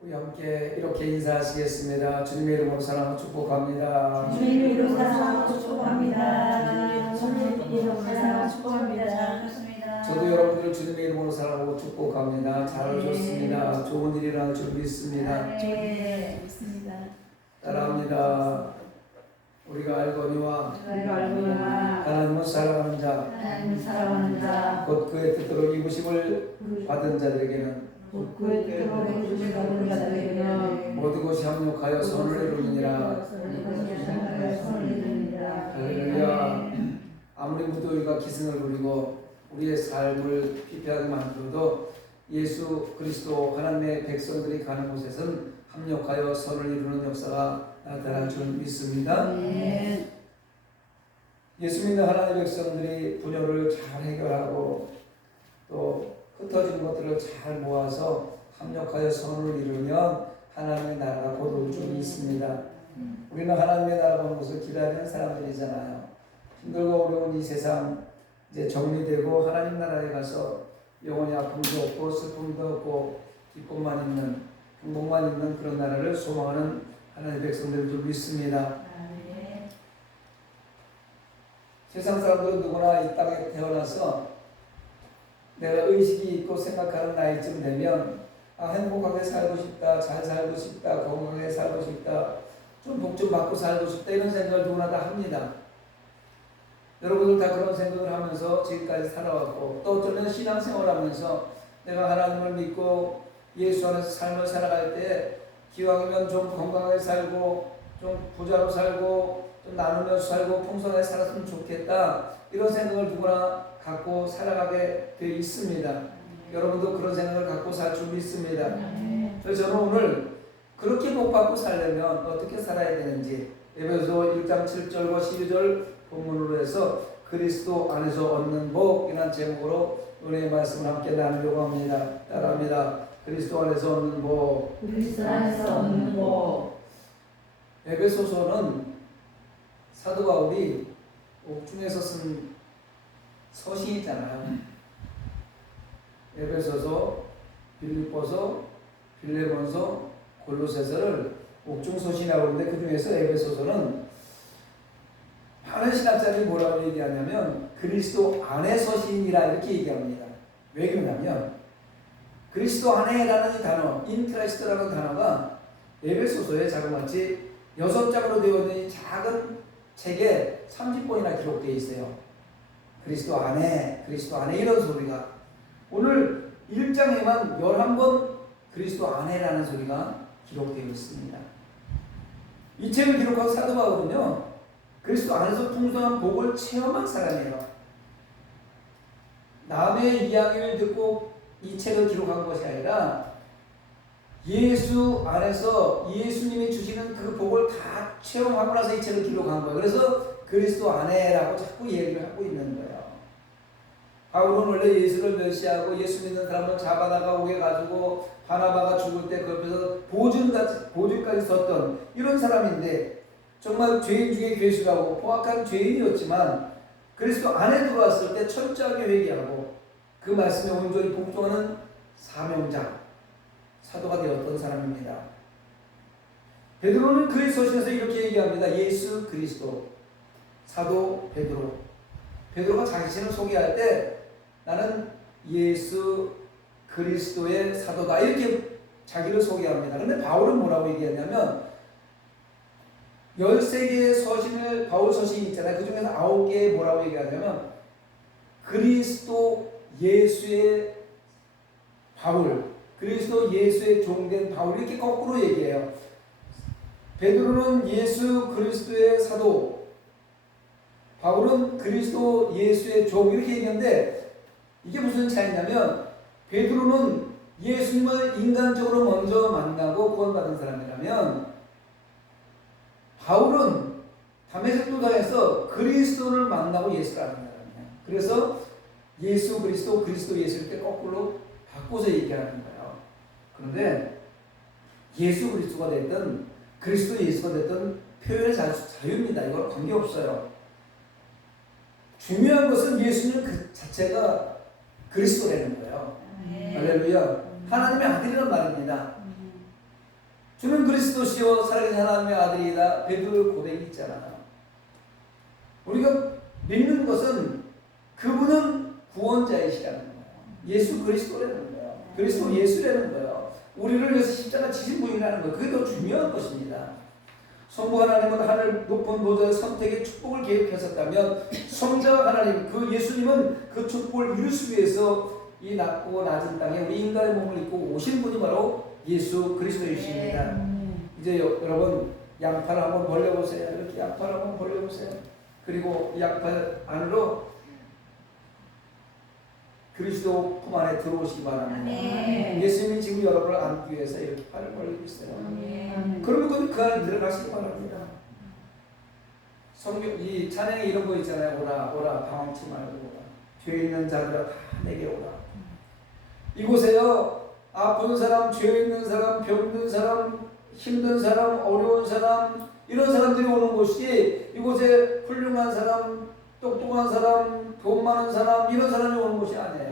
우리 함께 이렇게 인사하시겠습니다. 주님의 이름으로 사랑하고 축복합니다. 주님의 이름으로 사랑하고 축복합니다. 주님의 이름으로 사랑하고 축복합니다. 저도 여러분들을 주님의 이름으로 사랑하고 축복합니다. 잘 오셨습니다. 좋은 일이라는 줄 믿습니다. 네, 믿습니다. 따라합니다. 우리가 알거니와 하나님을 사랑하는 자, 하나님을 사랑하는 자, 곧 그의 뜻대로 이부심을 받은 자들에게는 그의 뜻대로 해주신 받은 자들에게는 모든 것이 합력하여 선을 이루느니라. 할렐루야. 아무리 무더위가 기승을 부리고 우리의 삶을 피폐하게 만들어도 예수 그리스도 하나님의 백성들이 가는 곳에서는 합력하여 선을 이루는 역사가 나타날 줄 믿습니다. 예수 믿는 하나님의 백성들이 분열을 잘 해결하고 또 흩어진 것들을 잘 모아서 합력하여 선을 이루면 하나님의 나라가 곧 올 줄 믿습니다. 우리는 하나님의 나라가 오는 것을 기다리는 사람들이잖아요. 힘들고 어려운 이 세상 이제 정리되고 하나님 나라에 가서 영원히 아픔도 없고 슬픔도 없고 기쁨만 있는 행복만 있는 그런 나라를 소망하는 하나님의 백성들을 좀 믿습니다. 세상 사람들은 누구나 이 땅에 태어나서 내가 의식이 있고 생각하는 나이쯤 되면 행복하게 살고 싶다, 잘 살고 싶다, 건강하게 살고 싶다, 좀 복 좀 받고 살고 싶다 이런 생각을 누구나 다 합니다. 여러분들 다 그런 생각을 하면서 지금까지 살아왔고 또 어쩌면 신앙생활을 하면서 내가 하나님을 믿고 예수 안에서 삶을 살아갈 때 기왕이면 좀 건강하게 살고 좀 부자로 살고 좀 나누면서 살고 풍성하게 살았으면 좋겠다 이런 생각을 누구나 갖고 살아가게 되어 있습니다. 여러분도 그런 생각을 갖고 살 줄 믿습니다. 그래서 저는 오늘 그렇게 복 받고 살려면 어떻게 살아야 되는지 에베소 1장 7절과 12절 본문으로 해서 그리스도 안에서 얻는 복이라는 제목으로 은혜의 말씀을 함께 나누려고 합니다. 따라합니다. 그리스도 안에서 얻는 복. 그리스도 안에서 얻는 복. 에베소서는 사도 바울이 옥중에서 쓴 서신이잖아요. 에베소서, 빌립보서, 빌레몬서, 골로새서를 옥중 서신이라고 하는데 그 중에서 에베소서는 많은 신학자들이 뭐라고 얘기하냐면 그리스도 안에 서신이라 이렇게 얘기합니다. 왜 그러냐면 그리스도 안에라는 이 단어, 인크라이스트라는 단어가 에베소서에 자그마치 6장으로 되어 있는 이 작은 책에 30번이나 기록되어 있어요. 그리스도 안에 이런 소리가 오늘 1장에만 11번 그리스도 안에라는 소리가 기록되어 있습니다. 이 책을 기록한 사도 바울은요 그리스도 안에서 풍성한 복을 체험한 사람이에요. 남의 이야기를 듣고 이 책을 기록한 것이 아니라 예수 안에서 예수님이 주시는 그 복을 다 체험하고 나서 이 책을 기록한 거예요. 그래서 그리스도 안에라고 자꾸 얘기를 하고 있는 거예요. 바울은 원래 예수를 멸시하고 예수 믿는 사람을 잡아다가 오게 가지고 바나바가 죽을 때 그 옆에서 보증까지 썼던 이런 사람인데 정말 죄인 중에 괴수라고 포악한 죄인이었지만 그리스도 안에 들어왔을 때 철저하게 회개하고 그 말씀에 온전히 복종하는 사명자 사도가 되었던 사람입니다. 베드로는 그의 서신에서 이렇게 얘기합니다. 예수 그리스도 사도 베드로가 자기 자신을 소개할 때 나는 예수 그리스도의 사도다 이렇게 자기를 소개합니다. 그런데 바울은 뭐라고 얘기하냐면 13개의 서신을 바울 서신이 있잖아요. 그 중에서 9개에 뭐라고 얘기하냐면 그리스도 예수의 바울, 그리스도 예수의 종된 바울 이렇게 거꾸로 얘기해요. 베드로는 예수 그리스도의 사도, 바울은 그리스도 예수의 종 이렇게 얘기하는데 이게 무슨 차이냐면 베드로는 예수님을 인간적으로 먼저 만나고 구원받은 사람이라면 바울은 다메섹 도상에서 그리스도를 만나고 예수를 아는 사람이에요. 그래서 예수 그리스도 예수 이렇게 거꾸로 바꿔서 얘기하는 거예요. 그런데 예수 그리스도가 됐든 그리스도 예수가 됐든 표현의 자유입니다. 이건 관계없어요. 중요한 것은 예수님 그 자체가 그리스도라는 거예요. 할렐루야. 하나님의 아들이란 말입니다. 주는 그리스도시요 살아계신 하나님의 아들이다. 베드로 고백이 있잖아요. 우리가 믿는 것은 그분은 구원자이시라는 거예요. 예수 그리스도라는 거예요. 그리스도 예수라는 거예요. 우리를 위해서 십자가 지신 분이라는 거예요. 그게 더 중요한 것입니다. 성부 하나님은 하늘 높은 보좌의 선택의 축복을 계획하셨다면 성자 하나님 그 예수님은 그 축복을 이루기 위해서 이 낮고 낮은 땅에 우리 인간의 몸을 입고 오신 분이 바로 예수 그리스도이십니다. 이제 여러분 양팔 한번 벌려보세요. 이렇게 양팔 한번 벌려보세요. 그리고 이 양팔 안으로 그리스도 품 안에 들어오시기 바랍니다. 예수님이 지금 여러분을 안기 위해서 이렇게 팔을 벌리고 있어요. 그러면 그 안에 들어가시기 바랍니다. 성경 이 찬양에 이런 거 있잖아요. 오라 오라 방황치 말고 오라. 죄 있는 자들아 다 내게 오라. 이곳에요. 아픈 사람, 죄 있는 사람, 병든 사람, 힘든 사람, 어려운 사람 이런 사람들이 오는 곳이 이곳에 훌륭한 사람, 똑똑한 사람, 돈 많은 사람 이런 사람이 오는 곳이 아니에요.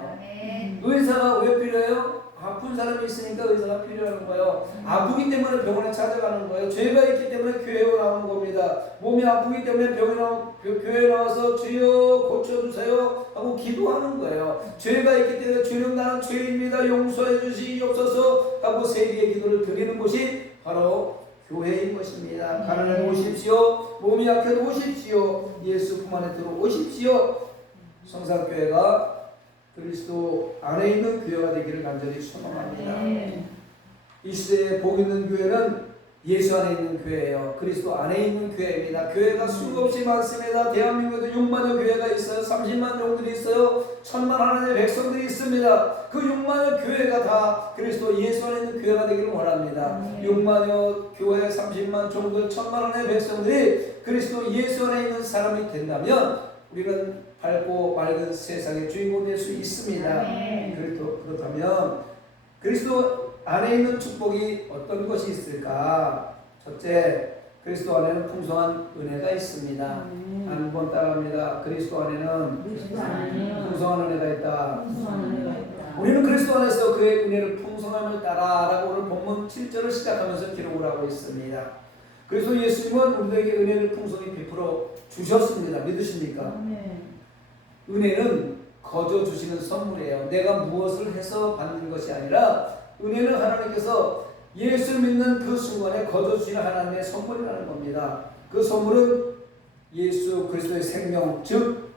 의사가 왜 필요해요? 아픈 사람이 있으니까 의사가 필요한 거예요. 아프기 때문에 병원에 찾아가는 거예요. 죄가 있기 때문에 교회에 나오는 겁니다. 몸이 아프기 때문에 교회에 나와서 주여 고쳐주세요 하고 기도하는 거예요. 죄가 있기 때문에 주님 나는 죄입니다 용서해 주시옵소서 하고 세리의 기도를 드리는 곳이 바로 교회인 것입니다. 가난해 오십시오. 몸이 약해 오십시오. 예수 품 안에 들어오십시오. 성산교회가 그리스도 안에 있는 교회가 되기를 간절히 소망합니다. 이 시대에 복 있는 교회는 예수 안에 있는 교회예요. 그리스도 안에 있는 교회입니다. 교회가 수없이 많습니다. 대한민국에도 6만여 교회가 있어요. 30만 종들이 있어요. 1000만 하나님의 백성들이 있습니다. 그 6만여 교회가 다 그리스도 예수 안에 있는 교회가 되기를 원합니다. 6만여 교회 30만 종들 1000만 하나님의 백성들이 그리스도 예수 안에 있는 사람이 된다면 우리는 밝고 맑은 세상의 주인공이 될 수 있습니다. 그렇다면 그리스도 안에 있는 축복이 어떤 것이 있을까? 첫째, 그리스도 안에는 풍성한 은혜가 있습니다. 한번 따라합니다. 그리스도 안에는 풍성한 은혜가 있다. 우리는 그리스도 안에서 그의 은혜를 풍성함을 따라라고 오늘 본문 7절을 시작하면서 기록을 하고 있습니다. 그래서 예수님은 우리에게 은혜를 풍성히 베풀어 주셨습니다. 믿으십니까? 은혜는 거저 주시는 선물이에요. 내가 무엇을 해서 받는 것이 아니라 은혜는 하나님께서 예수 믿는 그 순간에 거저 주시는 하나님의 선물이라는 겁니다. 그 선물은 예수 그리스도의 생명, 즉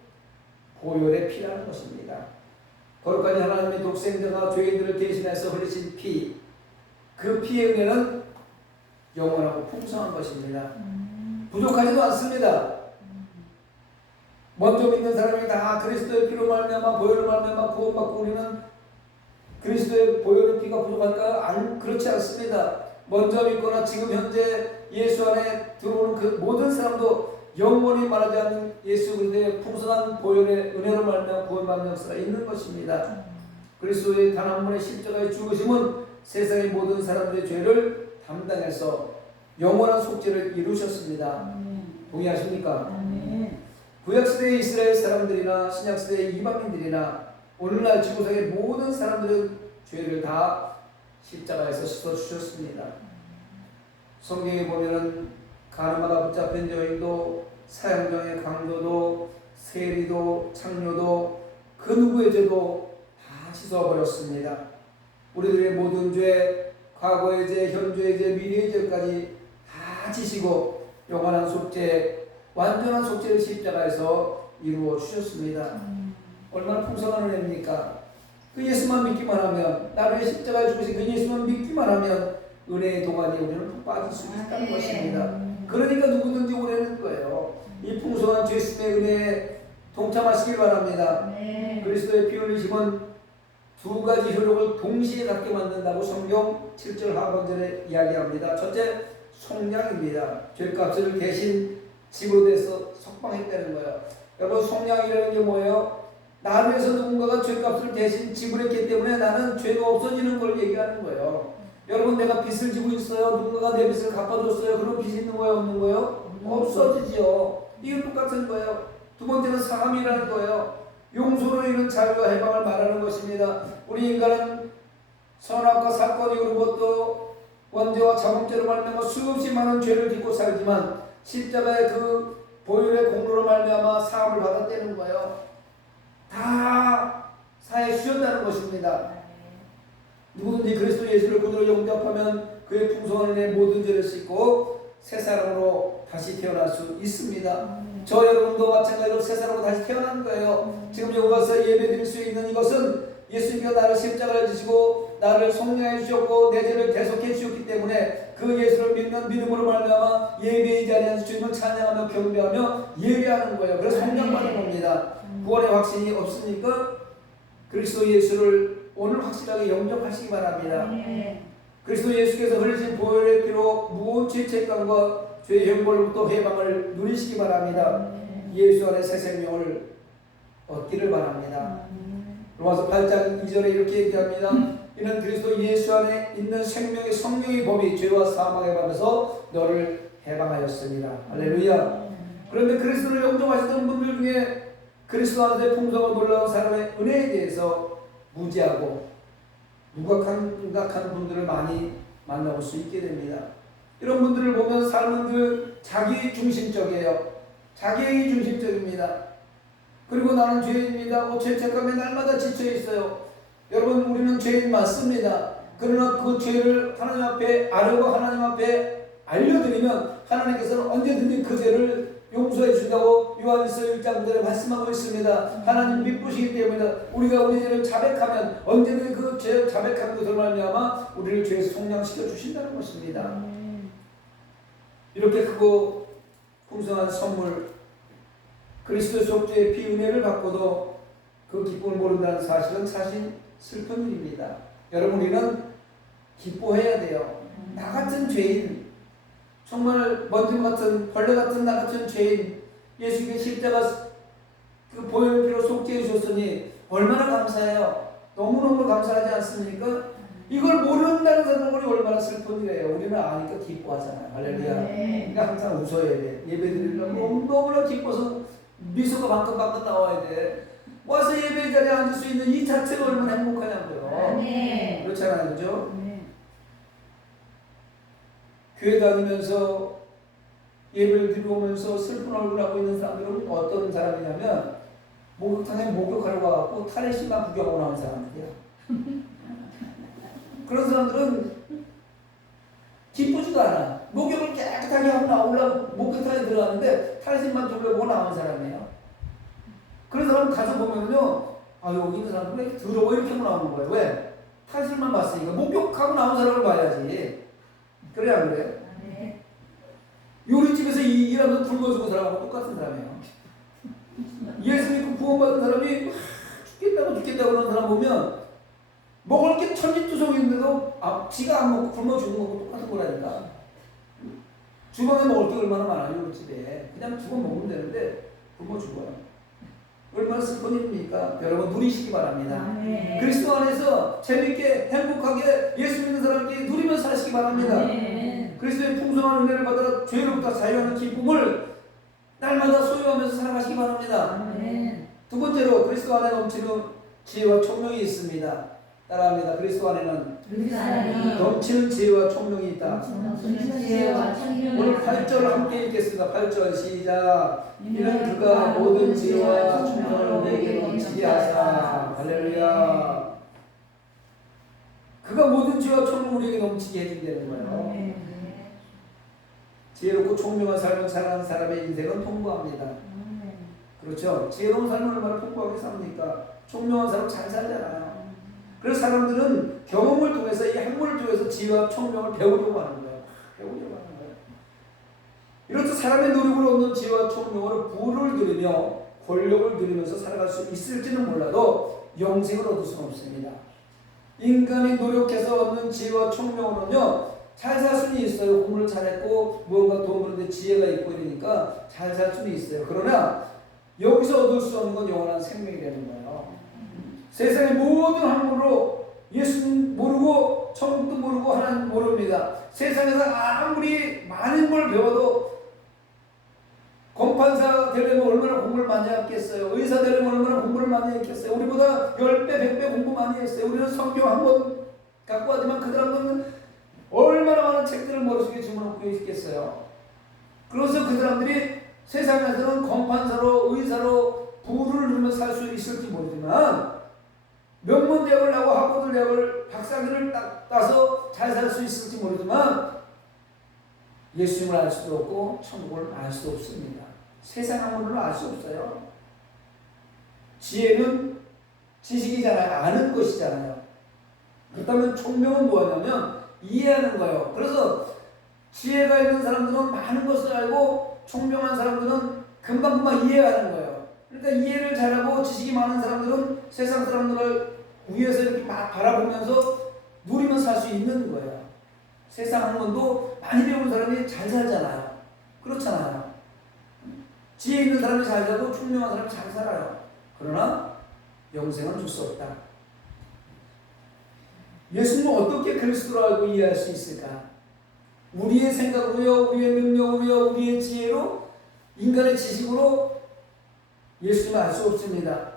보혈의 피라는 것입니다. 거기까지 하나님의 독생자가 죄인들을 대신해서 흘리신 피, 그 피의 은혜는 영원하고 풍성한 것입니다. 부족하지도 않습니다. 먼저 믿는 사람이 다 그리스도의 피로 말미암아 보혈로 말미암아 구원받고 우리는 그리스도의 보혈의 피가 부족할까? 그렇지 않습니다. 먼저 믿거나 지금 현재 예수 안에 들어오는 그 모든 사람도 영원히 말하지 않는 예수 그리스도의 풍성한 보혈의 은혜로 말미암아 구원받는 역사가 있는 것입니다. 그리스도의 단 한 번의 십자가의 죽으심은 세상의 모든 사람들의 죄를 담당해서 영원한 속죄를 이루셨습니다. 동의하십니까? 구약시대의 이스라엘 사람들이나 신약시대의 이방인들이나 오늘날 지구상의 모든 사람들은 죄를 다 십자가에서 씻어주셨습니다. 성경에 보면은 가늠하다 붙잡힌 여인도 사형장의 강도도 세리도 창녀도 그 누구의 죄도 다 씻어버렸습니다. 우리들의 모든 죄, 과거의 죄, 현재의 죄, 미래의 죄까지 다 지시고 영원한 속죄, 완전한 속죄를 십자가에서 이루어 주셨습니다. 얼마나 풍성한 은혜입니까? 그 예수만 믿기만 하면, 나를 위해 십자가에 죽으신 그 예수만 믿기만 하면 은혜의 동안에 우리는 푹 빠질 수 있다는 것입니다. 그러니까 누구든지 오래는 거예요. 이 풍성한 죄수의 은혜에 동참하시길 바랍니다. 그리스도의 피 흘리심은 두 가지 효력을 동시에 갖게 만든다고 성경 7절 하반절에 이야기합니다. 첫째, 속량입니다. 죄값을 대신 집으로 돼서 석방했다는 거예요. 여러분, 속량이라는 게 뭐예요? 나를 위해서 누군가가 죄값을 대신 지불했기 때문에 나는 죄가 없어지는 걸 얘기하는 거예요. 여러분, 내가 빚을 지고 있어요. 누군가가 내 빚을 갚아줬어요. 그럼 빚이 있는 거예요? 없는 거예요? 없어지죠. 이게 똑같은 거예요. 두 번째는 사함이라는 거예요. 용서로 이룬 자유와 해방을 말하는 것입니다. 우리 인간은 선악과 사건 이후로부터 원죄 범죄와 자범죄로 말미암아 수없이 많은 죄를 짓고 살지만 십자가의 그 보혈의 공로로 말미암아 사함을 받았다는 거예요. 다 사해 주셨다는 것입니다. 누구든지 그리스도 예수를 그대로 영접하면 그의 풍성한 은혜의 모든 죄를 씻고 새 사람으로 다시 태어날 수 있습니다. 저 여러분도 마찬가지로 새 사람으로 다시 태어난 거예요. 지금 여기 와서 예배드릴 수 있는 이것은 예수님께서 나를 십자가를 지시고 나를 속량해 주셨고 내 죄를 대속해 주셨기 때문에 그 예수를 믿는 믿음으로 말미암아 예배의 자리에서 주님을 찬양하며 경배하며 예배하는 거예요. 그래서 속량받는 겁니다. 구원의 확신이 없으니까 그리스도 예수를 오늘 확실하게 영접하시기 바랍니다. 그리스도 예수께서 흘리신 보혈의 피로 무거운 죄책감과 죄의 형벌로부터 해방을 누리시기 바랍니다. 예수 안에 새 생명을 얻기를 바랍니다. 로마서 8장 2절에 이렇게 얘기합니다. 이는 그리스도 예수 안에 있는 생명의 성령의 법이 죄와 사망에 받아서 너를 해방하였습니다. 할렐루야. 그런데 그리스도를 영접하시던 분들 중에 그리스도 안에서 풍성한 놀라운 사람의 은혜에 대해서 무지하고 무각한 분들을 많이 만나볼 수 있게 됩니다. 이런 분들을 보면 삶은 늘 자기 중심적이에요. 자기 중심적입니다. 그리고 나는 죄인입니다. 죄책감에 날마다 지쳐 있어요. 여러분, 우리는 죄인 맞습니다. 그러나 그 죄를 하나님 앞에 아뢰고 하나님 앞에 알려드리면 하나님께서는 언제든지 그 죄를 용서해 준다고 요한일서 1장 9절에 말씀하고 있습니다. 하나님 미쁘시기 때문에 우리가 우리 죄를 자백하면 언제든지 그 죄를 자백하는 것을 말미암아 우리를 죄에서 속량시켜 주신다는 것입니다. 이렇게 크고 풍성한 선물 그리스도 속죄의 피 은혜를 받고도 그 기쁨을 모른다는 사실은 사실 슬픈 일입니다. 여러분, 우리는 기뻐해야 돼요. 나 같은 죄인, 정말 먼지 같은 벌레 같은 나 같은 죄인, 예수님의 십자가 그 보혈의 피로 속죄해 주셨으니 얼마나 감사해요. 너무너무 감사하지 않습니까? 이걸 모른다는 사람은 얼마나 슬픈 일이에요. 우리는 아니까 기뻐하잖아요. 할렐루야. 그러니까 항상 웃어야 돼. 예배드리려면 너무나 기뻐서 미소가 방긋방긋 나와야 돼. 와서 예배 자리에 앉을 수 있는 이 자체가 얼마나 행복하냐고요. 그렇잖아요, 그죠? 교회 다니면서 예배를 드리고 오면서 슬픈 얼굴 하고 있는 사람들은 어떤 사람이냐면 목욕탕에 목욕하러 가고 탈의실만 구경하고 나온 사람들이야. 그런 사람들은 기쁘지도 않아. 목욕을 깨끗하게 하고 나오려고 목욕탕에 들어갔는데 탈의실만 둘러보고 나온 사람이에요. 그런 사람 가서 보면요, 아, 여기 있는 사람들 왜 이렇게 더러워 이렇게 하고 나오는 거예요. 왜? 탈의실만 봤으니까. 목욕하고 나온 사람을 봐야지. 그래 안 그래? 요리집에서 일하면서 굶어 죽은 사람하고 똑같은 사람이에요. 예수 믿고 구원받은 사람이 죽겠다고 그러는 사람 보면 먹을 게 천지투성인데도 지가 안 먹고 굶어 죽은 거고 똑같은 거라니까. 주방에 먹을 게 얼마나 많아요, 요리집에. 그냥 두 번 먹으면 되는데 굶어 죽어요. 얼마나 슬픈 일입니까? 여러분, 누리시기 바랍니다. 그리스도 안에서 재밌게 행복하게 예수 믿는 사람끼리 누리면서 사시기 바랍니다. 그리스도의 풍성한 은혜를 받아 죄로부터 자유하는 기쁨을 날마다 소유하면서 살아가시기 바랍니다. 두 번째로 그리스도 안에 넘치는 지혜와 총명이 있습니다. 따라합니다. 그리스도 안에는 넘치는 지혜와 총명이 있다. 오늘 8절을 함께 읽겠습니다. 8절 시작. 이는 그가 모든 지혜와 총명을 우리에게 넘치게 하사. 할렐루야. 그가 모든 지혜와 총명을 우리에게 넘치게 해준다는 거예요. 지혜롭고 총명한 삶을 살아가는 사람의 인생은 풍부합니다. 그렇죠? 지혜로운 삶을 얼마나 풍부하게 삽니까? 총명한 사람 잘 살잖아요. 그래서 사람들은 경험을 통해서 이 학문을 통해서 지혜와 총명을 배우려고 하는 거예요. 이렇듯 사람의 노력으로 얻는 지혜와 총명으로 부를 누리며 권력을 누리면서 살아갈 수 있을지는 몰라도 영생을 얻을 수는 없습니다. 인간이 노력해서 얻는 지혜와 총명으로는요, 잘 살 수는 있어요. 공부를 잘했고 무언가 도움을 얻는데 지혜가 있고 이러니까 잘 살 수는 있어요. 그러나 여기서 얻을 수 없는 건 영원한 생명이 되는 거예요. 세상의 모든 학문으로 예수님 모르고 천국도 모르고 하나님 모릅니다. 세상에서 아무리 많은 걸 배워도 검판사 되려면 얼마나 공부를 많이 했겠어요. 의사 되려면 얼마나 공부를 많이 했겠어요. 우리보다 10배, 100배 공부 많이 했어요. 우리는 성경 한 번 갖고 하지만 그 사람들은 얼마나 많은 책 어떻게 집어넣고 있겠어요? 그래서 그 사람들이 세상에서는 검판사로 의사로 부를 누리며 살 수 있을지 모르지만 명문대학을 나고 하버드 대학을 박사학위를 따서 잘 살 수 있을지 모르지만 예수님을 알 수도 없고 천국을 알 수도 없습니다. 세상 학문으로 알 수 없어요. 지혜는 지식이잖아요. 아는 것이잖아요. 그렇다면 총명은 뭐냐면 이해하는 거예요. 그래서 지혜가 있는 사람들은 많은 것을 알고 총명한 사람들은 금방금방 이해하는 거예요. 그러니까 이해를 잘하고 지식이 많은 사람들은 세상 사람들을 위에서 이렇게 막 바라보면서 누리면서 살 수 있는 거예요. 세상 학문도 많이 배운 사람이 잘 살잖아요. 그렇잖아요. 지혜 있는 사람이 잘 살고 총명한 사람이 잘 살아요. 그러나 영생은 줄 수 없다. 예수님은 어떻게 그리스도로 알고 이해할 수 있을까? 우리의 생각으로요, 우리의 능력으로요, 우리의 지혜로, 인간의 지식으로 예수님을 알 수 없습니다.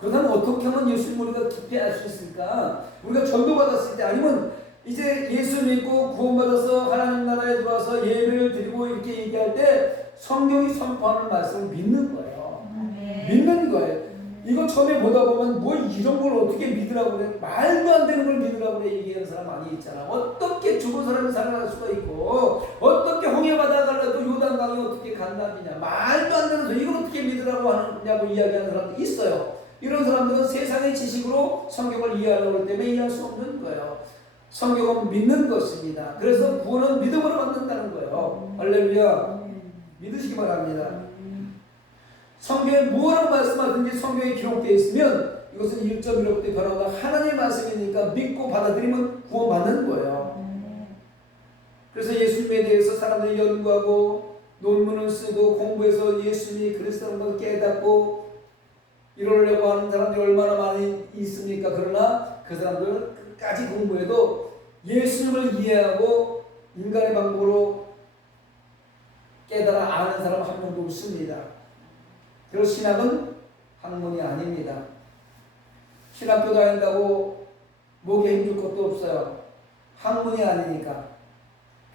그렇다면 어떻게 하면 예수님을 우리가 깊이 알 수 있을까? 우리가 전도받았을 때, 아니면 이제 예수 믿고 구원받아서 하나님 나라에 들어와서 예배를 드리고 이렇게 얘기할 때 성경이 선포하는 말씀을 믿는 거예요. 믿는 거예요. 이거 처음에 보다 보면 뭐 이런 걸 어떻게 믿으라고 그래? 말도 안 되는 걸 믿으라고 그래 얘기하는 사람 많이 있잖아. 어떻게 죽은 사람이 살아날 수가 있고 어떻게 홍해바다 갈라도 요단강이 어떻게 간다느냐. 말도 안 되는 소리. 이걸 어떻게 믿으라고 하느냐고 이야기하는 사람도 있어요. 이런 사람들은 세상의 지식으로 성경을 이해하려고 하기 때문에 이해할 수 없는 거예요. 성경은 믿는 것입니다. 그래서 구원은 믿음으로 받는다는 거예요. 할렐루야. 믿으시기 바랍니다. 성경에 뭐라고 말씀하든지 성경에 기록되어 있으면 이것은 1.1억 변화가 하나님의 말씀이니까 믿고 받아들이면 구원받는 거예요. 그래서 예수님에 대해서 사람들이 연구하고 논문을 쓰고 공부해서 예수님이 그리스도라는 것을 깨닫고 이러려고 하는 사람들이 얼마나 많이 있습니까? 그러나 그 사람들은 끝까지 공부해도 예수님을 이해하고 인간의 방법으로 깨달아 아는 사람 한 명도 없습니다. 그래서 신학은 학문이 아닙니다. 신학교 다닌다고 목에 힘줄 것도 없어요. 학문이 아니니까.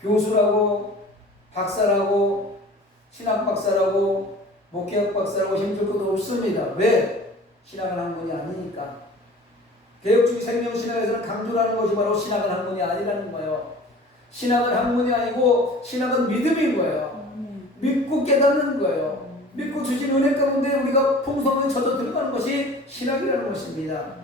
교수라고 박사라고 신학 박사라고 목회학 박사라고 힘줄 것도 없습니다. 왜? 신학은 학문이 아니니까. 개혁주의 생명신학에서는 강조하는 것이 바로 신학은 학문이 아니라는 거예요. 신학은 학문이 아니고 신학은 믿음인 거예요. 믿고 깨닫는 거예요. 믿고 주신 은혜 가운데 우리가 풍성하게 젖어 들어가는 것이 신학이라는 것입니다.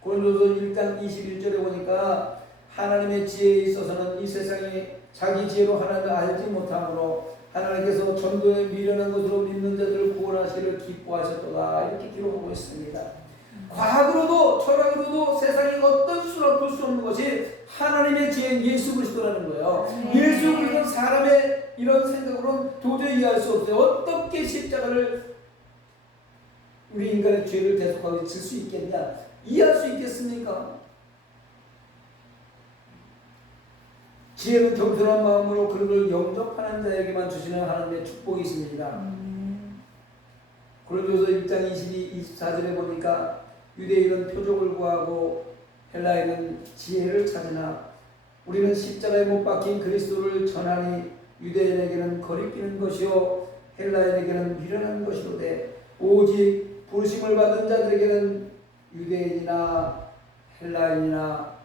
고린도서 1장 21절에 보니까 하나님의 지혜에 있어서는 이 세상이 자기 지혜로 하나님을 알지 못함으로 하나님께서 전도에 미련한 것으로 믿는 자들을 구원하시기를 기뻐하셨도다 이렇게 기록하고 있습니다. 과학으로도 철학으로도 세상에 어떤 수로 볼 수 없는 것이 하나님의 지혜인 예수 그리스도라는 거예요. 예수 그리스도는 사람의 이런 생각으로는 도저히 이해할 수 없어요. 어떻게 십자가를 우리 인간의 죄를 대속하게 질 수 있겠냐? 이해할 수 있겠습니까? 지혜는 겸손한 마음으로 그를 영접하는 자에게만 주시는 하나님의 축복이 있습니다. 고린도서 1장 22, 24절에 보니까 유대인은 표적을 구하고 헬라인은 지혜를 찾으나 우리는 십자가에 못 박힌 그리스도를 전하니 유대인에게는 거리끼는 것이요 헬라인에게는 미련한 것이로되 오직 부르심을 받은 자들에게는 유대인이나 헬라인이나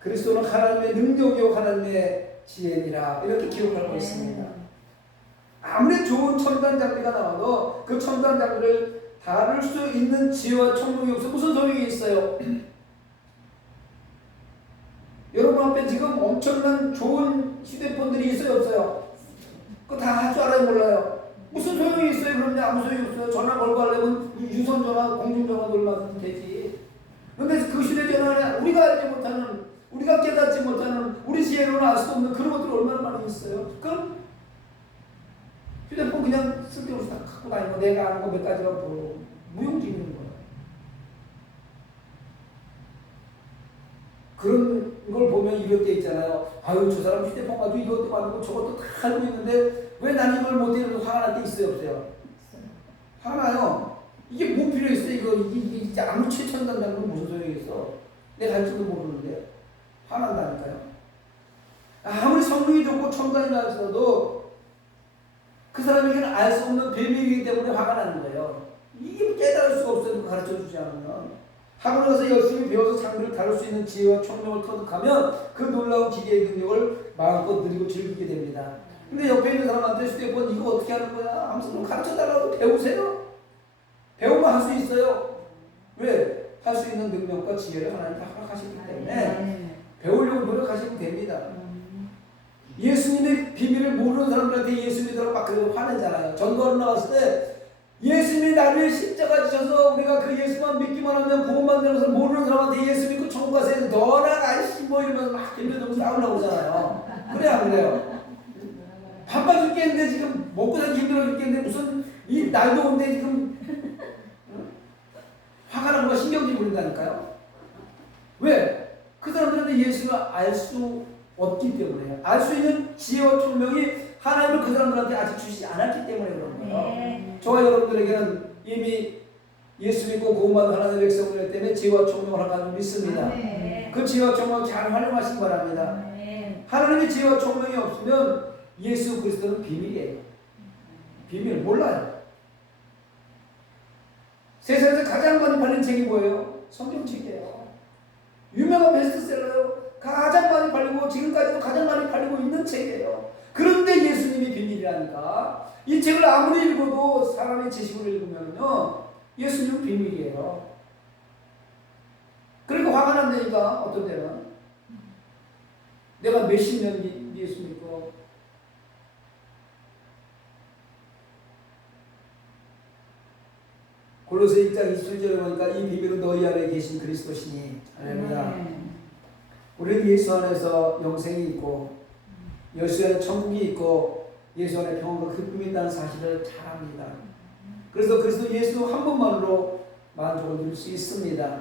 그리스도는 하나님의 능력이요 하나님의 지혜니라 이렇게 기록하고 있습니다. 아무리 좋은 첨단 장비가 나와도 그 첨단 장비를 다룰 수 있는 지혜와 총명이 없어 무슨 소용이 있어요? 여러분 앞에 지금 엄청난 좋은 휴대폰들이 있어요 없어요? 그거 다 할 줄 알아요 몰라요? 무슨 소용이 있어요? 그런데 아무 소용이 없어요. 전화 걸고 하려면 유선전화 공중전화도 얼마든지 되지. 그런데 그 휴대전화는 우리가 알지 못하는 우리가 깨닫지 못하는 우리 지혜로는 알 수 없는 그런 것들이 얼마나 많이 있어요. 그럼 휴대폰 그냥 쓸데없이 다 갖고 다니고 내가 아는 거 몇 가지가 뭐 무용지물인 거예요. 그런 걸 보면 이럴 때 있잖아요. 아유 저 사람 휴대폰 가지고 이것도 만들고 저것도 다 알고 있는데 왜 난 이걸 못해? 이러면서 화가 날 때 있어요 없어요? 화가 나요. 이게 뭐 필요 있어? 이게 진짜 아무 최첨단 장비는 무슨 소용이 있어? 내가 할 줄도 모르는데 화난다니까요. 청관이라서도 그 사람에게는 알 수 없는 비밀이기 때문에 화가 나는 거예요. 이게 깨달을 수가 없어요. 가르쳐 주지 않으면. 학원에 가서 열심히 배워서 장비를 다룰 수 있는 지혜와 총명을 터득하면 그 놀라운 기계의 능력을 마음껏 누리고 즐기게 됩니다. 근데 옆에 있는 사람한테 휴대폰 이거 어떻게 하는 거야? 하면서 좀 가르쳐 달라고 배우세요. 배우면 할 수 있어요. 왜? 할 수 있는 능력과 지혜를 하나님 다 허락하셨기 때문에 배우려고 노력하시면 됩니다. 예수님의 비밀을 모르는 사람들한테 예수 믿으라고 막 그러고 화내잖아요. 전도하러 나왔을 때 예수님이 나를 십자가 지셔서 우리가 그 예수만 믿기만 하면 구원만 되면서 모르는 사람한테 예수 믿고 천국 가서 너나 아이씨 뭐 이러면서 막 빌려들고 싸우려고 그러잖아요. 그래 안 그래요? 바빠 죽겠는데 지금 먹고 살기 힘들어 죽겠는데 무슨 이 날도 온데 지금 화가 나고 신경질 부린다니까요. 왜? 그 사람들한테 예수를 알 수 없기 때문에요. 알 수 있는 지혜와 총명이 하나님을 그 사람들한테 아직 주시지 않았기 때문에 그런 거예요. 저와 여러분들에게는 이미 예수 믿고 구원받은 하나님의 백성들 때문에 지혜와 총명을 하나님 믿습니다. 그 지혜와 총명을 잘 활용하시기 바랍니다. 하나님의 지혜와 총명이 없으면 예수 그리스도는 비밀이에요. 비밀 몰라요. 세상에서 가장 많이 팔린 책이 뭐예요? 성경책이에요. 유명한 베스트셀러요. 가장 많이 팔리고 지금까지도 가장 많이 팔리고 있는 책이에요. 그런데 예수님이 비밀이라니까. 이 책을 아무리 읽어도 사람의 지식으로 읽으면요 예수님은 비밀이에요. 그러니까 화가 난다니까. 어떤 때는 내가 몇십 년 예수 믿고 골로새 1장 27절에 보니까 이 비밀은 너희 안에 계신 그리스도시니. 할렐루야. 우리는 예수 안에서 영생이 있고 예수 안에 천국이 있고 예수 안에 평안과 기쁨이 있다는 사실을 잘 압니다. 그래서 그리스도 예수 한 분만으로 만족을 누릴 수 있습니다.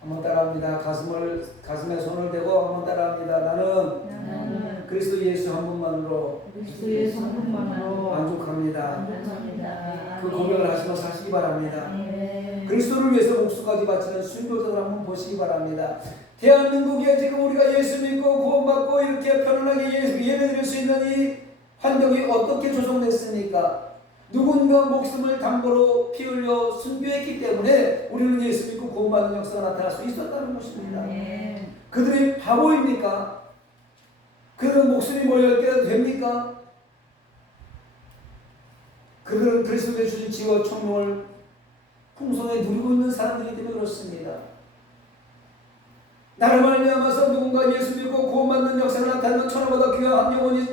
한번 따라합니다. 가슴에 손을 대고 한번 따라합니다. 나는 그리스도 예수 한 분만으로 만족합니다. 그 고백을 하시면서 하시기 바랍니다. 그리스도를 위해서 목숨까지 바치는 순교자들 한번 보시기 바랍니다. 대한민국에 지금 우리가 예수 믿고 구원받고 이렇게 편안하게 예배드릴 수 있는 이 환경이 어떻게 조성됐습니까? 누군가 목숨을 담보로 피 흘려 순교했기 때문에 우리는 예수 믿고 구원받는 역사가 나타날 수 있었다는 것입니다. 그들이 바보입니까? 그들은 목숨이 모여있게 됩니까? 그들은 그리스도의 주신 지혜와 총명을 풍성하게 누리고 있는 사람들이기 때문에 그렇습니다. 나를 말미암아서 누군가 예수 믿고 구원받는 역사가 나타나면 천하보다 귀한 영혼이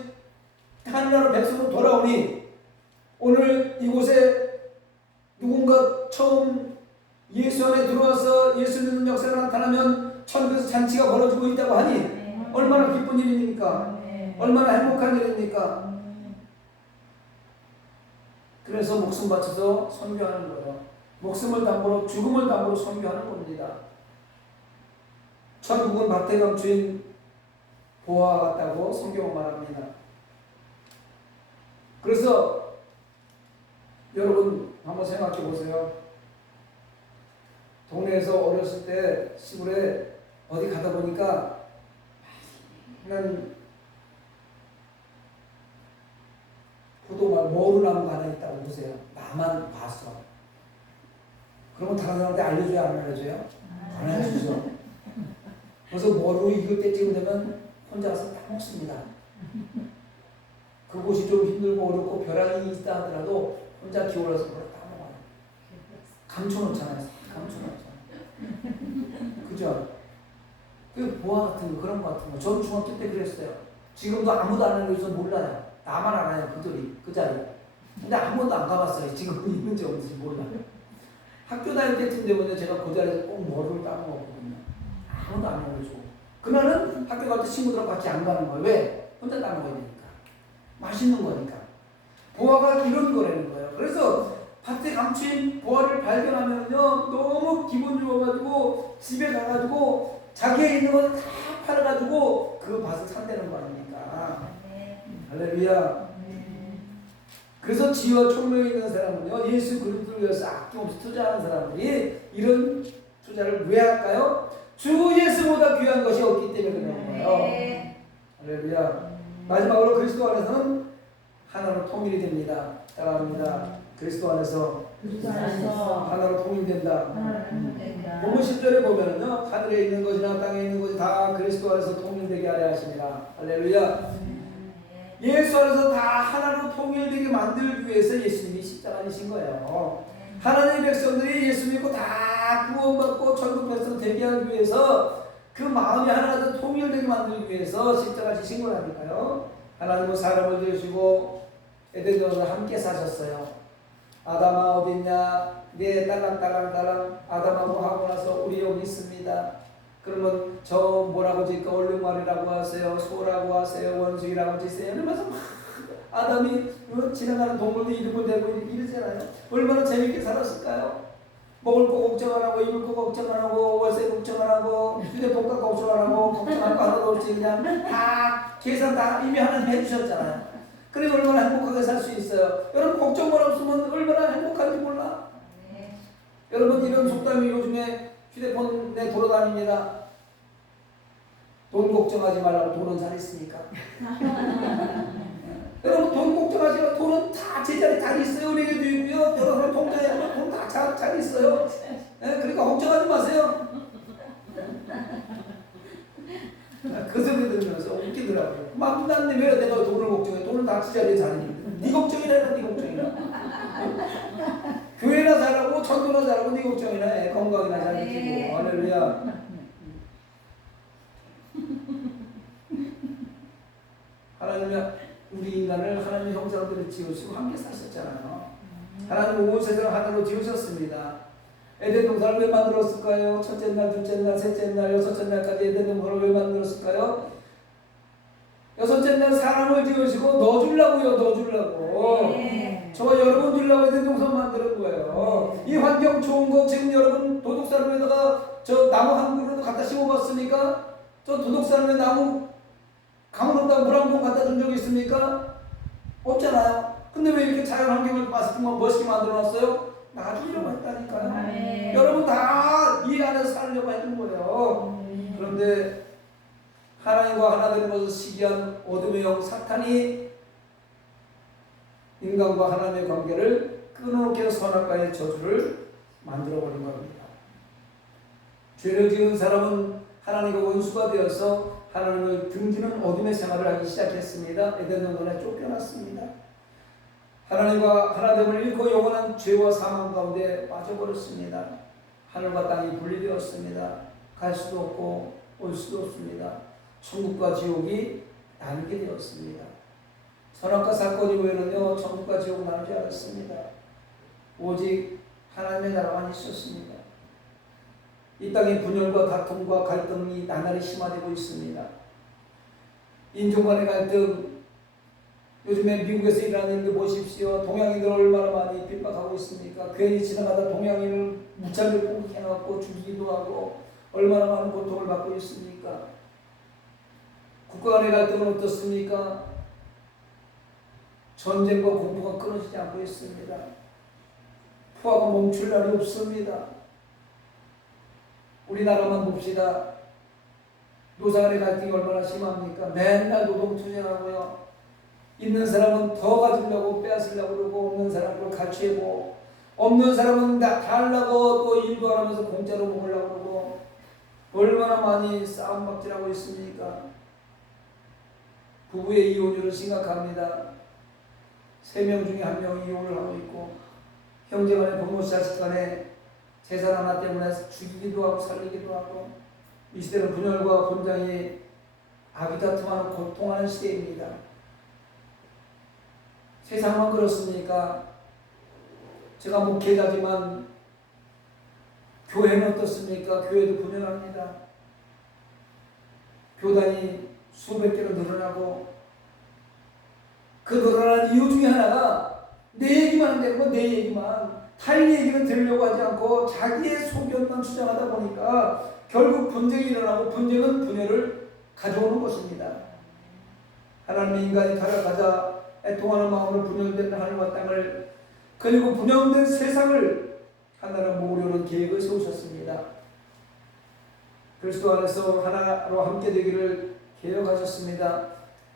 하늘나라 백성으로 돌아오니 오늘 이곳에 누군가 처음 예수 안에 들어와서 예수 믿는 역사가 나타나면 천국에서 잔치가 벌어지고 있다고 하니 얼마나 기쁜 일입니까? 얼마나 행복한 일입니까? 그래서 목숨 바쳐서 선교하는 거예요. 목숨을 담보로 죽음을 담보로 선교하는 겁니다. 천국은 밭에 감추인 보화와 같다고 성경은 말합니다. 그래서 여러분 한번 생각해 보세요. 동네에서 어렸을 때 시골에 어디 가다 보니까 난 포도나무 머루나무가 하나 있다고 보세요. 나만 봤어. 그러면 다른 사람한테 알려줘야 안 알려줘요? 안 알려주죠. 그래서 머루 익을 때쯤 되면 혼자 가서 다 먹습니다. 그곳이 좀 힘들고 어렵고 벼랑이 있다 하더라도 혼자 기울어서 그걸 다 먹어요. 감춰놓잖아요. 감춰놓잖아요. 그죠? 그 보화 같은 거, 그런 거 같은 거. 전 중학교 때 그랬어요. 지금도 아무도 안 알려줘서 몰라요. 나만 알아요. 그 자리. 근데 한 번도 안 가봤어요. 지금 있는지 없는지 몰라요. 학교 다닐 때쯤 되면 제가 그 자리에서 꼭 머루를 따먹었거든요. 아무도 안 알려주고. 그날은 학교 갈 때 친구들하고 같이 안 가는 거예요. 왜? 혼자 따먹어야 되니까. 맛있는 거니까. 보화가 이런 거라는 거예요. 그래서 밭에 감춘 보화를 발견하면요 너무 기분 좋아가지고 집에 가가지고 자기의 있는 거 다 팔아가지고 그 밭을 산다는 거 아닙니까? 할렐루야. 그래서 지혜와 총명이 있는 사람은요 예수 그리스도를 위해서 아낌없이 투자하는 사람들이 이런 투자를 왜 할까요? 주 예수보다 귀한 것이 없기 때문에 그런 거예요. 할렐루야. 마지막으로 그리스도 안에서는 하나로 통일이 됩니다. 따라합니다. 그리스도 안에서 그리스도 안에서 하나로 통일된다. 하나를 된다. 본문 10절에 보면은요, 하늘에 있는 것이나 땅에 있는 것이 다 그리스도 안에서 통일되게 하려 하십니다. 할렐루야. 예수 안에서 다 하나로 통일되게 만들기 위해서 예수님이 십자가를 지신 거예요. 하나님의 백성들이 예수 믿고 다 구원받고 천국 백성 되게 하기 위해서 그 마음이 하나가 통일되게 만들기 위해서 십자가를 지신 거라니까요. 하나님은 사람을 지으시고 에덴동산에서 함께 사셨어요. 아담아 어딨냐? 네, 딸랑딸랑딸랑 아담하고 하고 나서 우리 여기 있습니다. 그러면 저 뭐라고 짓까? 얼룩말이라고 하세요, 소라고 하세요, 원숭이라고 지세요. 이러면서 막 아담이 지나가는 동물도 이름을 대고 이러잖아요. 얼마나 재밌게 살았을까요? 먹을 거 걱정 안 하고, 입을 거 걱정 안 하고, 월세 걱정 안 하고, 휴대폰가 걱정 안 하고, 걱정할 거 하나도 없이 그냥 다 계산 다 이미 하나님 해주셨잖아요. 그래서 얼마나 행복하게 살 수 있어요. 여러분 걱정만 없으면 얼마나 행복한지 몰라. 여러분 이런 속담이 요즘에 휴대폰에 돌아다닙니다. 돈 걱정하지 말라고 돈은 잘 있으니까. 여러분 돈 걱정하지 말고 돈은 다 제자리에 잘 있어요. 은행에도 있고요. 여러분 통장에 돈 다 잘 있어요. 그러니까 걱정하지 마세요. 그 소리 들으면서 웃기더라고요. 막난데 왜 내가 돈을 걱정해? 돈은 다 제자리에 잘 있는데. 네 걱정이나 네 걱정이나. 교회나 잘하고 천도나 잘하고 네 걱정이나 해. 건강이나 잘 지키고. 할렐루야. 하나님이 우리 인간을 하나님의 형상대로 지으시고 함께 사셨잖아요. 하나님 온 세상을 하나로 지으셨습니다. 에덴 동산을 왜 만들었을까요? 첫째 날, 둘째 날, 셋째 날, 여섯째 날까지 에덴 동산을 왜 만들었을까요? 여섯째 날 사람을 지으시고 넣어주려고요. 넣어주려고. 저와 여러분 주려고 에덴 동산 만드는 거예요. 이 환경 좋은 거 지금 여러분 도둑사람에다가 저 나무 한 그루라도 갖다 심어봤습니까? 저 도둑사람에 나무 강으로다가 물 한 번 갖다 준 적이 있습니까? 없잖아요. 근데 왜 이렇게 자연 환경을 멋있게 만들어놨어요? 놔주려고 했다니까요. 여러분 다 이 안에서 살려고 해준 거예요. 그런데 하나님과 하나 되는 것을 시기한 어둠의 영 사탄이 인간과 하나님의 관계를 끊어놓게 해서 선악과의 저주를 만들어버린 겁니다. 죄를 지은 사람은 하나님과 원수가 되어서 하나님을 등지는 어둠의 생활을 하기 시작했습니다. 에덴 동산에 쫓겨났습니다. 하나님과 하나됨을 잃고 영원한 죄와 사망 가운데 빠져버렸습니다. 하늘과 땅이 분리되었습니다. 갈 수도 없고 올 수도 없습니다. 천국과 지옥이 나뉘게 되었습니다. 선악과 사건 이후에는요, 천국과 지옥 나누지 않았습니다. 오직 하나님의 나라만 있었습니다. 이 땅의 분열과 다툼과 갈등이 나날이 심화되고 있습니다. 인종 간의 갈등, 요즘에 미국에서 일어나는 일 보십시오. 동양인들 얼마나 많이 핍박하고 있습니까? 괜히 지나가다 동양인을 무차별 공격해놓고 죽이기도 하고 얼마나 많은 고통을 받고 있습니까? 국가 간의 갈등은 어떻습니까? 전쟁과 공부가 끊어지지 않고 있습니다. 포화가 멈출 날이 없습니다. 우리나라만 봅시다. 노사 간의 갈등이 얼마나 심합니까? 맨날 노동투쟁하고요. 있는 사람은 더 가지려고 빼앗으려고 그러고 없는 사람을 가치고 없는 사람은 달라고 또 일도 안 하면서 공짜로 먹으려고 그러고 얼마나 많이 싸움박질하고 있습니까? 부부의 이혼율은 심각합니다. 3명 중에 1명이 이혼을 하고 있고 형제간에 부모 자식 간에 재산 하나 때문에 죽이기도 하고 살리기도 하고 이 시대는 분열과 분장이 아비다툼하는 고통하는 시대입니다. 세상만 그렇습니까? 제가 목회자지만 교회는 어떻습니까? 교회도 분열합니다. 교단이 수백 개로 늘어나고 그 늘어난 이유 중에 하나가 내 얘기만 하는 게 아니고 내 얘기만 타인 얘기는 들으려고 하지 않고 자기의 소견만 주장하다 보니까 결국 분쟁이 일어나고 분쟁은 분열을 가져오는 것입니다. 하나님의 인간이 타락하자 애통하는 마음으로 분열된 하늘과 땅을 그리고 분열된 세상을 하나로 모으려는 계획을 세우셨습니다. 그리스도 안에서 하나로 함께 되기를 계획하셨습니다.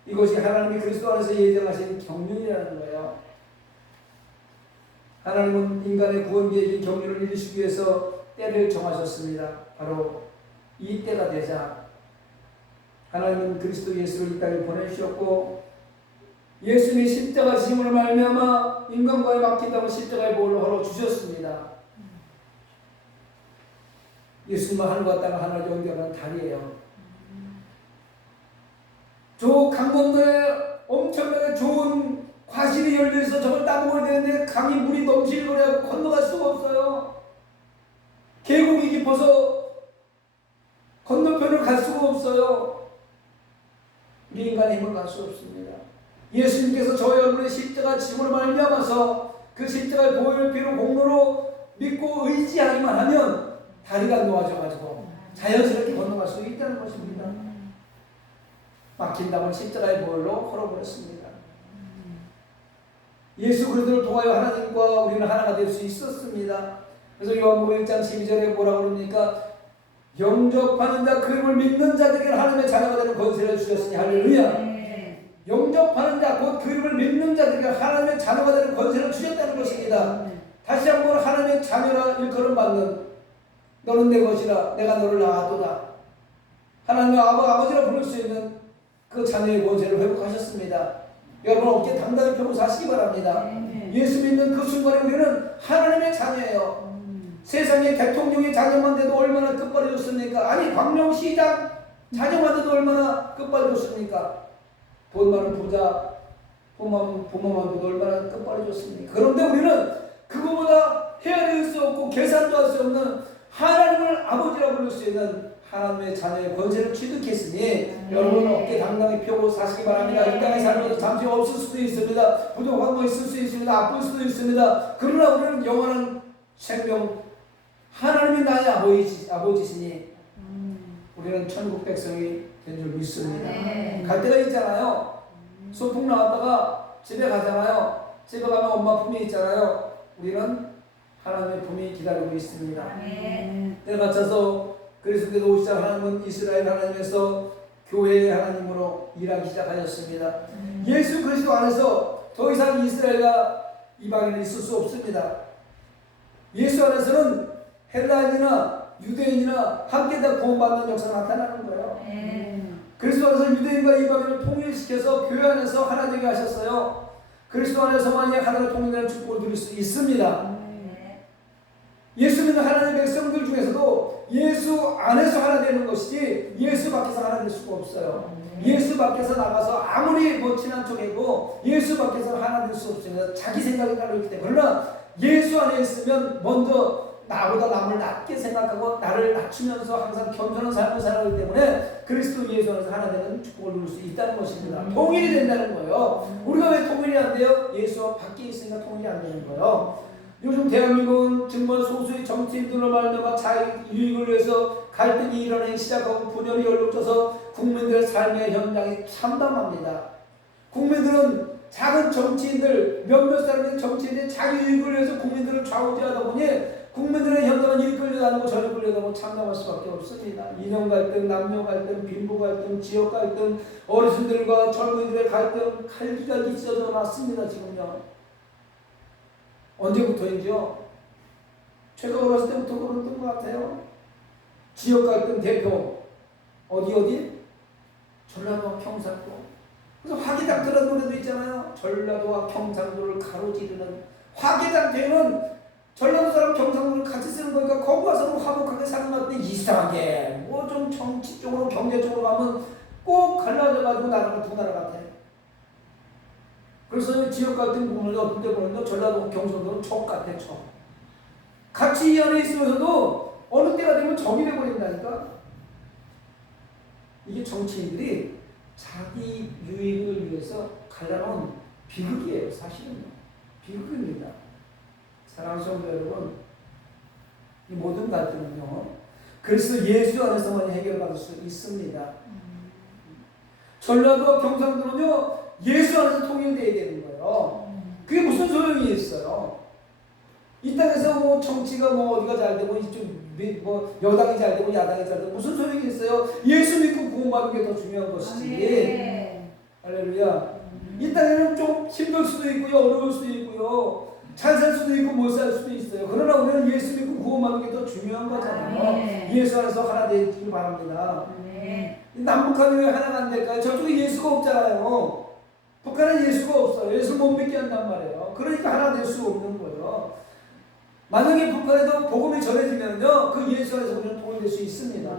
이것이 하나님이 그리스도 안에서 예정하신 경륜이라는 거예요. 하나님은 인간의 구원 계획인 경륜을 이루시기 위해서 때를 정하셨습니다. 바로 이 때가 되자 하나님은 그리스도 예수를 이 땅에 보내주셨고, 예수님이 십자가 지심으로 말미암아 인간과의 막힌다고 십자가의 보혈을 허러 주셨습니다. 예수님은 하늘과 땅을 하나로 연결하는 다리예요. 저 강건도에 엄청나게 좋은 과실이 열려있어 저걸 따먹어야 되는데 강이 물이 넘실거려서 건너갈 수가 없어요. 계곡이 깊어서 건너편을 갈 수가 없어요. 우리 인간의 힘은 갈 수 없습니다. 예수님께서 저희 여러분의 십자가 지심으로 말미암아서 그 십자가의 보혈 피로 공로로 믿고 의지하기만 하면 다리가 놓아져가지고 자연스럽게 건너갈 수 있다는 것입니다. 막힌 담을 십자가의 보혈로 헐어버렸습니다. 예수 그리스도를 통하여 하나님과 우리는 하나가 될 수 있었습니다. 그래서 요한복음 1장 12절에 뭐라고 그럽니까? 영접하는 자, 그 이름을 믿는 자들에게 하나님의 자녀가 되는 권세를 주셨으니 할렐루야. 영접하는 자, 곧 그 이름을 믿는 자들에게 하나님의 자녀가 되는 권세를 주셨다는 것입니다. 다시 한번 하나님의 자녀라 일컬음 받는, 너는 내 것이라 내가 너를 낳았도다. 하나님의 아버지라 부를 수 있는 그 자녀의 권세를 회복하셨습니다. 여러분 어깨 당당히 펴고 사시기 바랍니다. 예수 믿는 그 순간에 우리는 하나님의 자녀예요. 세상의 대통령의 자녀만 돼도 얼마나 끝발이 좋습니까? 아니 광명시장 자녀만 돼도 얼마나 끝발이 좋습니까? 돈 많은 부자 부모만 돼도 얼마나 끝발이 좋습니까? 그런데 우리는 그거보다 헤아릴 수 없고 계산도 할 수 없는 하나님을 아버지라 부를 수 있는 하나님의 자녀의 권세를 취득했으니 여러분 어깨 당당히 펴고 사시기 바랍니다. 이 땅의 삶에서 잠시 없을 수도 있습니다. 부족한 거 있을 수 있습니다. 아플 수도 있습니다. 그러나 우리는 영원한 생명, 하나님이 나의 아버지시니 우리는 천국 백성이 된 줄 믿습니다. 갈 때가 있잖아요. 소풍 나왔다가 집에 가잖아요. 집에 가면 엄마 품이 있잖아요. 우리는 하나님의 품이 기다리고 있습니다. 때에 맞춰서 그리스도께서 오시자 하나님은 이스라엘 하나님에서 교회의 하나님으로 일하기 시작하셨습니다. 예수 그리스도 안에서 더 이상 이스라엘과 이방인은 있을 수 없습니다. 예수 안에서는 헬라인이나 유대인이나 함께 다 구원받는 역사가 나타나는 거예요. 그리스도 안에서 유대인과 이방인을 통일시켜서 교회 안에서 하나 되게 하셨어요. 그리스도 안에서만이 하나가 통일되는 축복을 누릴 수 있습니다. 예수 믿는 하나님의 백성들 중에서도 예수 안에서 하나 되는 것이지 예수 밖에서 하나 될 수가 없어요. 예수 밖에서 나가서 아무리 친한 척해도 예수 밖에서 하나 될 수 없습니다. 자기 생각이 따로 있기 때문에. 그러나 예수 안에 있으면 먼저 나보다 남을 낮게 생각하고 나를 낮추면서 항상 겸손한 삶을 살아가기 때문에 그리스도 예수 안에서 하나 되는 축복을 누릴 수 있다는 것입니다. 통일이 된다는 거예요. 우리가 왜 통일이 안 돼요? 예수와 밖에 있으니까 통일이 안 되는 거예요. 요즘 대한민국은 정말 소수의 정치인들로 말미암아 자유익을 위해서 갈등이 일어나기 시작하고 분열이 연루져서 국민들의 삶의 현장이 참담합니다. 국민들은 작은 정치인들, 몇몇 사람들의 정치인들의 자유익을 위해서 국민들을 좌우지하다 보니 국민들의 현장은 이리 끌려다니고 저리 끌려다니고 참담할 수밖에 없습니다. 이념 갈등, 남녀 갈등, 빈부 갈등, 지역 갈등, 어르신들과 젊은이들의 갈등, 칼기가 찢어져 났습니다. 지금요. 언제부터인지요? 제가 어렸을 때부터 그랬던 것 같아요. 지역 갈등 대표 어디? 전라도와 경상도. 그래서 화기장터라는 노래도 있잖아요. 전라도와 경상도를 가로지르는 화기장터에는 전라도 사람 경상도를 같이 쓰는 거니까 거기 가서는 화목하게 사는 것 같은데 이상하게 뭐 좀 정치 쪽으로 경제 쪽으로 가면 꼭 갈라져가지고 나라가 두 나라 같아. 그래서 지역 갈등 보면 어떤 데 보면 전라도 경상도는 적 같아. 적. 같이 이 안에 있으면서도 어느 때가 되면 적이 돼버린다니까. 이게 정치인들이 자기 유익을 위해서 갈라놓은 비극이에요. 사실은요. 비극입니다. 사랑하는 성도 여러분, 이 모든 갈등은요 그래서 예수 안에서만 해결받을 수 있습니다. 전라도와 경상도는요 예수 안에서 통일되어야 되는 거예요. 그게 무슨 소용이 있어요? 이 땅에서 정치가 어디가 잘 되고 이쪽 여당이 잘 되고 야당이 잘 되고 무슨 소용이 있어요? 예수 믿고 구원받는 게 더 중요한 것이지. 할렐루야. 할렐루야. 이 땅에는 좀 힘들 수도 있고요, 어려울 수도 있고요, 잘 살 수도 있고 못 살 수도 있어요. 그러나 우리는 예수 믿고 구원받는 게 더 중요한 거잖아요. 예수 안에서 하나 되길 바랍니다. 남북한이 왜 하나가 안 될까요? 저쪽에 예수가 없잖아요. 북한은 예수가 없어요. 예수 못 믿게 한단 말이에요. 그러니까 하나 될 수 없는 거예요. 만약에 북한에도 복음이 전해지면요, 그 예수 안에서 우리는 통일될 수 있습니다.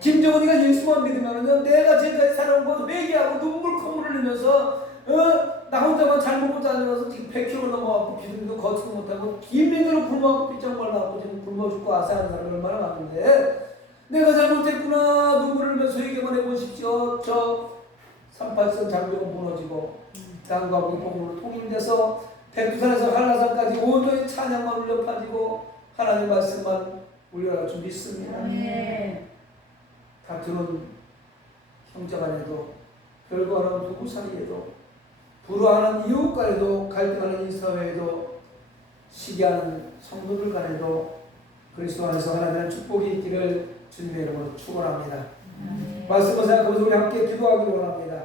김정은이가 예수만 믿으면요, 내가 지금까지 살아온 거 회개하고 눈물 콧물 흘리면서 나 혼자만 잘 먹고 다녀서 지금 100kg 넘어가고 비둘기도 걷지도 못하고 김민으로 굶어갖고 삐쩍 말라갖고 지금 굶어 죽고 아사하는 사람이 얼마나 많은데, 내가 잘못했구나 눈물을 흘리면서 회개만 해보십시오. 저 38선 장벽은 무너지고 땅과 복음으로 통일돼서 백두산에서 한라산까지 온전히 찬양만 울려 퍼지고 하나님 말씀만 울려갈 줄 믿습니다. 다투는 형제간에도, 별거하는 부부 사이에도, 불화하는 이웃 간에도, 갈등하는 이 사회에도, 시기하는 성도들 간에도 그리스도 안에서 하나님의 축복이 있기를 주님의 이름으로 축원합니다. 말씀을 생각하면서 우리 함께 기도하기를 원합니다.